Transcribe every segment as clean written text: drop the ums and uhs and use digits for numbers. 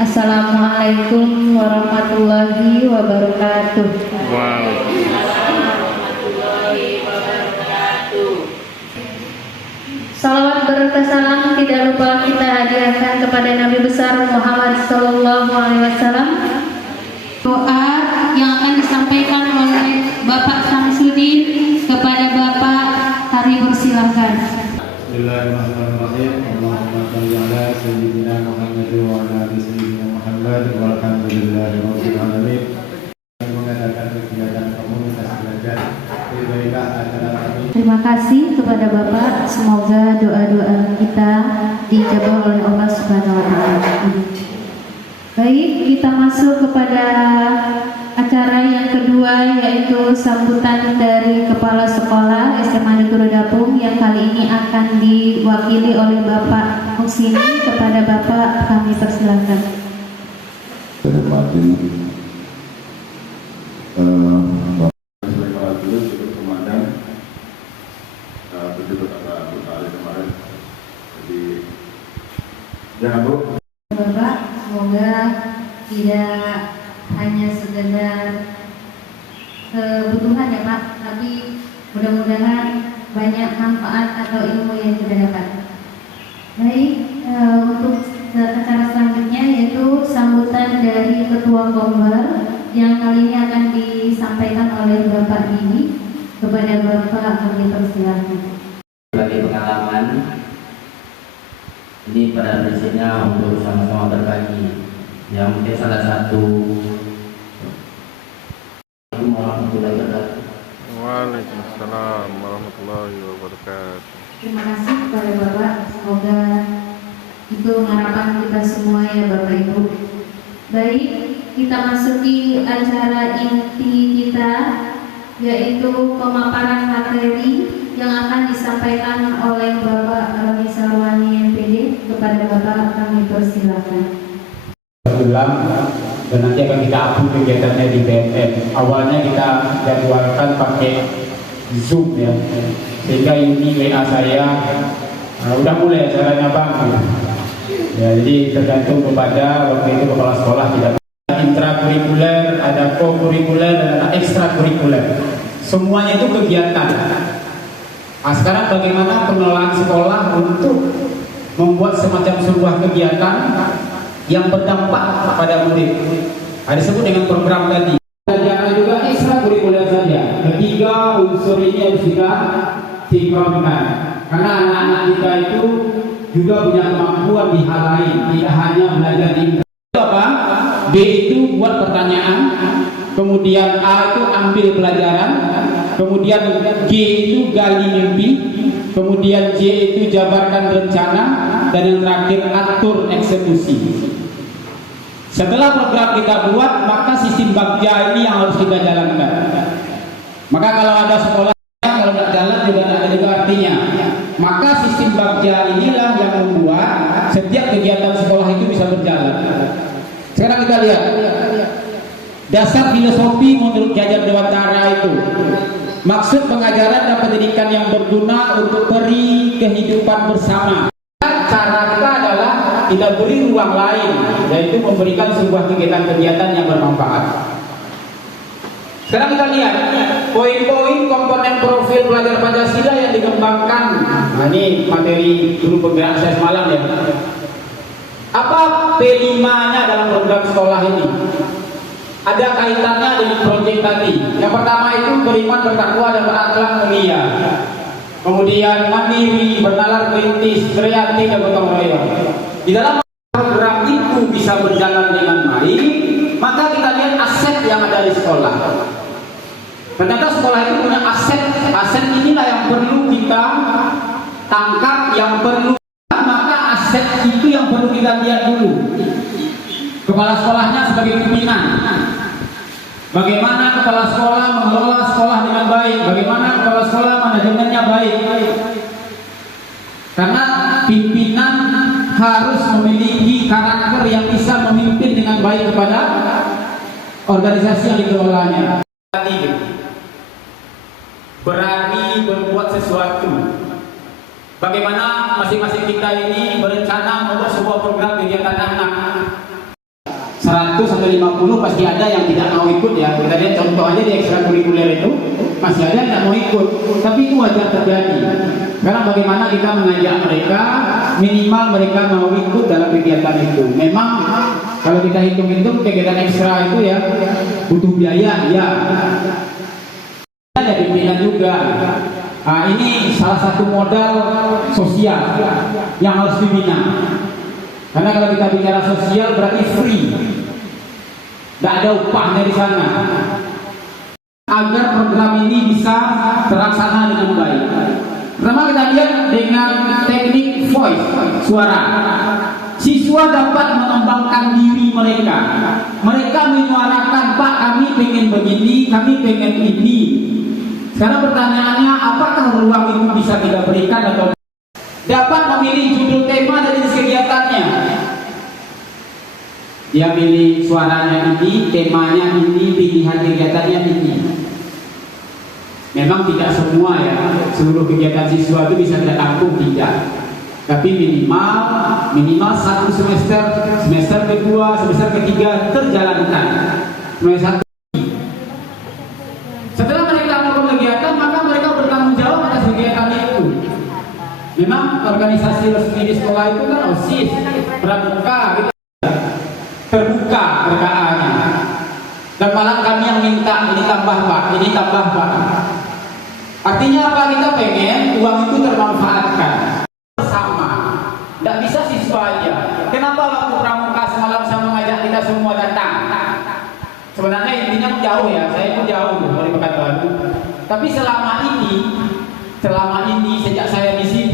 Assalamualaikum warahmatullahi wabarakatuh. Salawat berkah salam tidak lupa kita hadiahkan kepada Nabi besar Muhammad Sallallahu Alaihi Wasallam. Doa yang akan disampaikan oleh Bapak Samsudin kepada Bapak Hari, bersilakan. Bismillahirrahmanirrahim. Allahumma shalli ala sayyidina Muhammad wa ala ali sayyidina Muhammad walhamdulillahirabbil alamin. Mengadakan kegiatan komunitas belajar berbeda acara kami. Terima kasih kepada Bapak. Semoga doa-doa kita dijabah oleh Allah Subhanahu wa taala. Baik, kita masuk kepada acara yang kedua, yaitu sambutan dari Kepala Sekolah SMA Negeri Dapung yang kali ini akan diwakili oleh Bapak Husini. Kepada Bapak kami persilakan. Terhormatin Bapak, semoga tidak hanya sekedar kebutuhan ya Pak, tapi mudah-mudahan banyak manfaat atau ilmu yang kita dapat. Baik, untuk acara selanjutnya yaitu sambutan dari Ketua Komber yang kali ini akan disampaikan oleh Bapak Dini. Kepada Bapak kami persilakan. Sebagai pengalaman, ini pada prinsipnya untuk sama-sama berbagi. Yang mungkin salah satu. Warahmatullahi wabarakatuh. Waalaikumsalam warahmatullahi wabarakatuh. Terima kasih kepada Bapak. Semoga itu harapan kita semua ya Bapak Ibu. Baik, kita masuki acara inti kita, yaitu pemaparan materi yang akan disampaikan oleh Bapak Roni Sarwani MPD. Kepada Bapak kami persilakan. Dan nanti akan kita upload kegiatannya di BNN. Awalnya kita jadwalkan pakai Zoom ya, sehingga ini WA saya udah mulai acaranya Bang ya, jadi tergantung kepada waktu itu kepala sekolah. Tidak intrakurikuler, ada kokurikuler, dan ada ekstrakurikuler. Semuanya itu kegiatan. Nah, sekarang bagaimana pengelolaan sekolah untuk membuat semacam sebuah kegiatan yang berdampak pada murid. Ada disebut dengan program tadi. Jangan juga ekstrakurikuler saja. Ketiga unsur ini harus kita sinkronkan. Karena anak-anak kita itu juga punya kemampuan di hal lain, tidak hanya belajar di apa? B itu buat pertanyaan, kemudian A itu ambil pelajaran, kemudian G itu gali mimpi, kemudian J itu jabarkan rencana, dan yang terakhir atur eksekusi. Setelah program kita buat, maka sistem bagja ini yang harus kita jalankan. Maka kalau ada sekolah kalau tidak jalan juga tidak ada juga artinya. Maka sistem bagja inilah yang membuat setiap kegiatan sekolah itu bisa berjalan. Sekarang kita lihat dasar filosofi menurut Ki Hajar Dewantara itu. Maksud pengajaran dan pendidikan yang berguna untuk peri kehidupan bersama. Cara kita adalah kita beri ruang lain, yaitu memberikan sebuah kegiatan-kegiatan yang bermanfaat. Sekarang kita lihat poin-poin komponen profil pelajar Pancasila yang dikembangkan. Nah, ini materi guru penggerak saya semalam ya. Apa P5-nya dalam program sekolah ini? Ada kaitannya dengan proyek tadi. Yang pertama itu beriman, bertakwa, dan berakhlak mulia. Kemudian mandiri, bernalar kritis, kreatif, dan gotong royong. Di dalam program itu bisa berjalan dengan baik, maka kita lihat aset yang ada di sekolah. Ternyata sekolah itu punya aset. Aset inilah yang perlu kita tangkap, yang perlu, maka aset itu yang perlu kita lihat dulu. Kepala sekolahnya sebagai pimpinan. Bagaimana kepala sekolah mengelola sekolah dengan baik? Bagaimana kepala sekolah manajemennya baik? Karena pimpinan harus memiliki karakter yang bisa memimpin dengan baik kepada organisasi yang dikelolanya. Berani berbuat sesuatu. bagaimana masing-masing kita ini berencana membuat sebuah program kegiatan anak. 100 atau 50 pasti ada yang tidak mau ikut ya. Kita lihat contoh aja di ekstrakurikuler itu masih ada yang tidak mau ikut, tapi itu wajar terjadi. Karena bagaimana kita mengajak mereka, minimal mereka mau ikut dalam kegiatan itu. Memang kalau kita hitung-hitung kegiatan ekstra itu ya butuh biaya, ya. Ada pimpinan juga. Nah, ini salah satu modal sosial yang harus dibina. Karena kalau kita bicara sosial berarti free, tidak ada upahnya di sana. Agar program ini bisa terlaksana dengan baik. Pertama kita lihat dengan teknik voice, suara. Siswa dapat mengembangkan diri mereka. Mereka menyuarakan, Pak, kami pengen begini, kami pengen ini. Sekarang pertanyaannya, apakah ruang itu bisa kita berikan atau dapat memilih judul tema dari kegiatannya? Dia pilih suaranya ini, temanya ini, pilihan kegiatannya ini. Memang tidak semua ya, seluruh kegiatan siswa itu bisa kita tampung, tidak. Tapi minimal satu semester kedua, semester ketiga terjalankan. Semester setelah mereka melakukan kegiatan, maka mereka bertanggung jawab atas kegiatan itu. Memang organisasi resmi di sekolah itu kan OSIS, pramuka, gitu. Terbuka RKA-nya. Dan malah kami yang minta, ini tambah Pak, ini tambah Pak. Artinya apa? Kita pengen uang itu termanfaatkan bersama. Tidak bisa siswa aja. Kenapa waktu pramuka semalam saya mengajak kita semua datang? Sebenarnya intinya jauh ya, saya pun jauh dari Pekanbaru. Tapi selama ini sejak saya di sini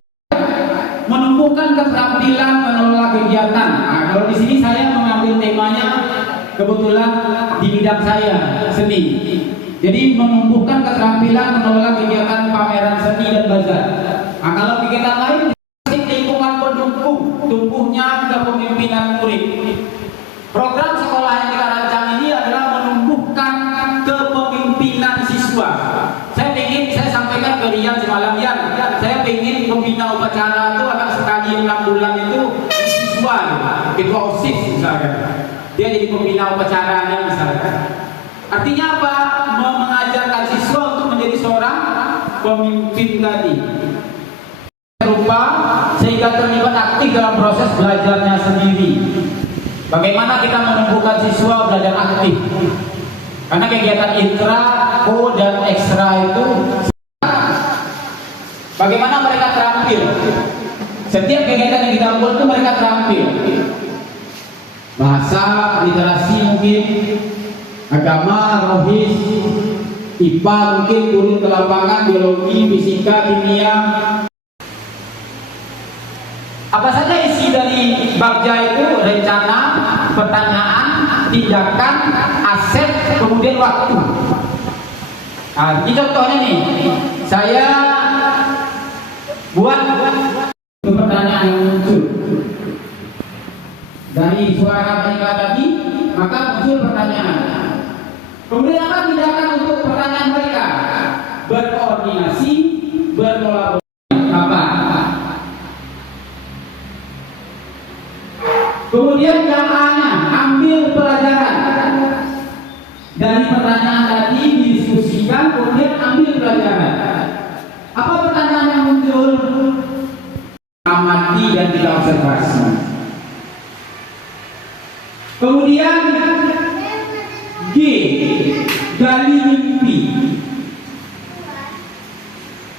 menumbuhkan keterampilan mengelola kegiatan. Nah, kalau di sini saya mengambil temanya kebetulan di bidang saya seni. Jadi menumbuhkan keterampilan mengelola kegiatan pameran seni dan bazar. Nah, kalau kegiatan lain lingkungan pendukung tumbuhnya kepemimpinan murid. Program sekolah yang kita rancang ini adalah menumbuhkan kepemimpinan siswa. Saya sampaikan ke Rian semalam, saya ingin pembina upacara itu akan sekali 6 bulan itu siswa, ketua OSIS misalkan. Dia jadi pembina upacaranya misalkan. Artinya apa? Mengajarkan siswa untuk menjadi seorang pemimpin tadi. Rupa sehingga terlibat aktif dalam proses belajarnya sendiri. Bagaimana kita menumbuhkan siswa belajar aktif? Karena kegiatan intra, ko, dan ekstra itu bagaimana mereka terampil. Setiap kegiatan yang kita buat itu mereka terampil. Bahasa, literasi mungkin, agama, rohis, IPA mungkin turun ke lapangan, biologi, fisika, kimia. Apa saja isi dari Bagja itu? Rencana, pertanyaan, tindakan, aset, kemudian waktu. Nah, ini contohnya nih. Saya buat pertanyaan yang muncul dari suara mereka tadi, maka muncul pertanyaan. Kemudian apa tindakan untuk pertanyaan mereka? Berkoordinasi, berkolaborasi, apa? Kemudian yang A-nya, ambil pelajaran dari pertanyaan tadi, didiskusikan, kemudian ambil pelajaran. Apa pertanyaan yang muncul? Amati dan kita observasi. Kemudian G, gali mimpi.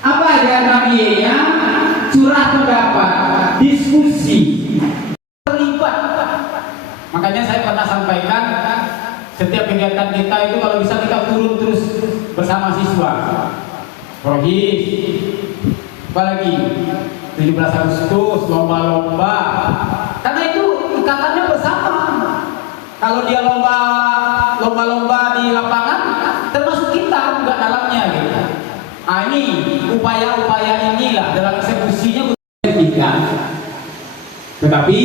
Apa diagram Y-nya? Curah pendapat, diskusi. Makanya saya pernah sampaikan setiap kegiatan kita itu kalau bisa kita turun terus bersama siswa. Rohis, apalagi 17 Agustus, lomba-lomba. Karena itu ikatannya bersama. Kalau dia lomba-lomba di lapangan, termasuk kita juga dalamnya gitu. Nah, ini upaya-upaya inilah dalam eksekusinya kita. Tetapi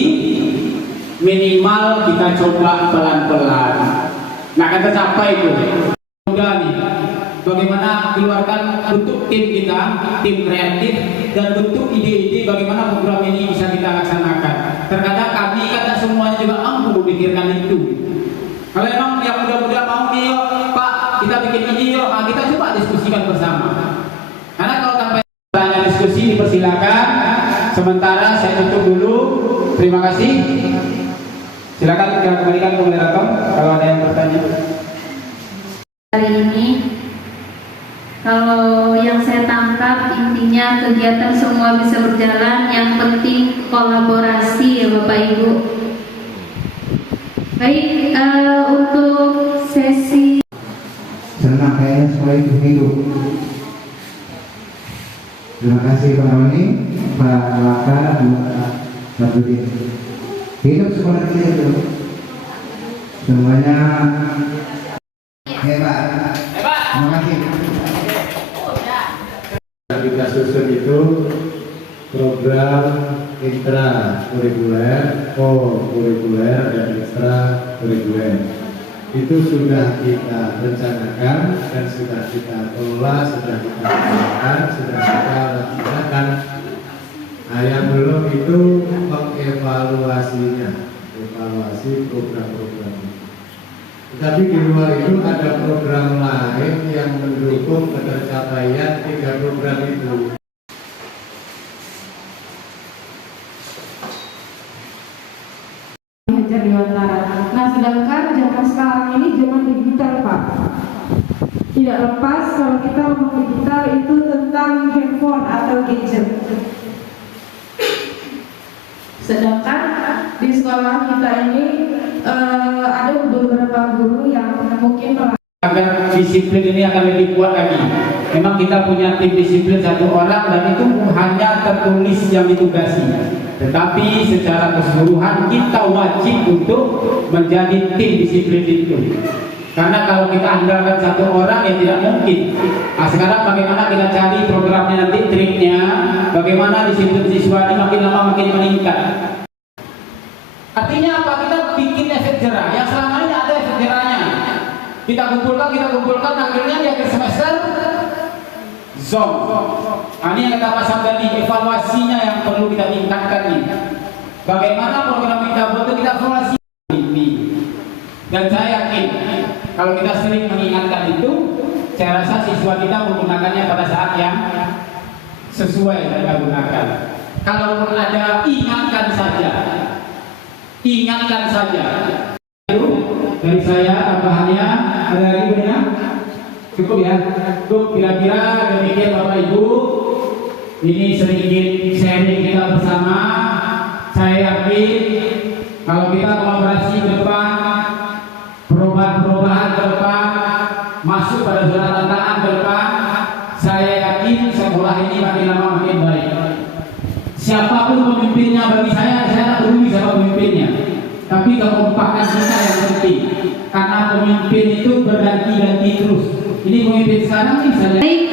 minimal kita coba pelan-pelan. Nggak akan tercapai itu. Udah nih, bagaimana keluarkan bentuk tim kita, tim kreatif, dan bentuk ide-ide bagaimana program ini bisa kita laksanakan. Terkadang kami kata semuanya juga mampu memikirkan itu. Kalau memang yang muda-muda mau nih, yuk, Pak, kita bikin ini yuk, kita coba diskusikan bersama. Karena kalau tanpa tanya diskusi dipersilakan. Sementara saya tutup dulu. Terima kasih. Silakan kita kembalikan ke moderator kalau ada yang bertanya. Hari ini, kalau yang saya tangkap intinya kegiatan semua bisa berjalan, yang penting kolaborasi ya Bapak Ibu. Baik, untuk sesi senang kayaknya sekolah itu hidup. Terima kasih Pak Roni, Pak Laka, Pak Budi. Hidup sekolah itu semuanya hebat. Terima kasih. Kita susun itu program intrakurikuler, co-kurikuler, dan ekstrakurikuler. Itu sudah kita rencanakan dan sudah kita kelola, sudah kita lakukan, sudah kita laksanakan. Nah, yang belum itu mengevaluasinya, evaluasi program-program itu. Tetapi di luar itu ada program lain yang mendukung ketercapaian 3 program itu. Di antara. Nah, sedangkan zaman sekarang ini zaman digital, Pak. Tidak lepas kalau kita ngomong digital itu tentang handphone atau gadget. Sedangkan di sekolah kita ini ada beberapa guru yang mungkin agar disiplin ini akan lebih kuat lagi. Memang kita punya tim disiplin 1 orang dan itu hanya tertulis yang ditugasi. Tetapi secara keseluruhan kita wajib untuk menjadi tim disiplin itu. Karena kalau kita andalkan 1 orang ya tidak mungkin. Nah, sekarang bagaimana kita cari programnya nanti, triknya, bagaimana disiplin siswa ini makin lama makin meningkat. Artinya apa? Kita bikin efek jerah. Yang selama ini ada efek jerahnya. Kita kumpulkan, akhirnya di akhir semester zong. Ini yang kata Mas Hamdani, evaluasinya yang perlu kita tingkatkan ini. Bagaimana program kita buat kita evaluasi ini. Dan saya yakin kalau kita sering mengingatkan itu, saya rasa siswa kita menggunakannya pada saat yang sesuai mereka gunakan. Kalaupun ada, ingatkan saja. Dari saya tambahannya ada lagi punya? Cukup ya? Cukup, kira-kira demikian Bapak Ibu. Ini sedikit sharing kita bersama. Saya yakin kalau kita kolaborasi ke depan, perubahan ke depan, masuk pada zona tantangan ke depan, saya yakin sekolah ini makin lama makin baik. Siapapun pemimpinnya bagi saya tak peduli siapa pemimpinnya. Tapi kekompakan kita yang penting. Karena pemimpin itu berganti-ganti terus. Ini pemimpin sekarang bisa. Baik,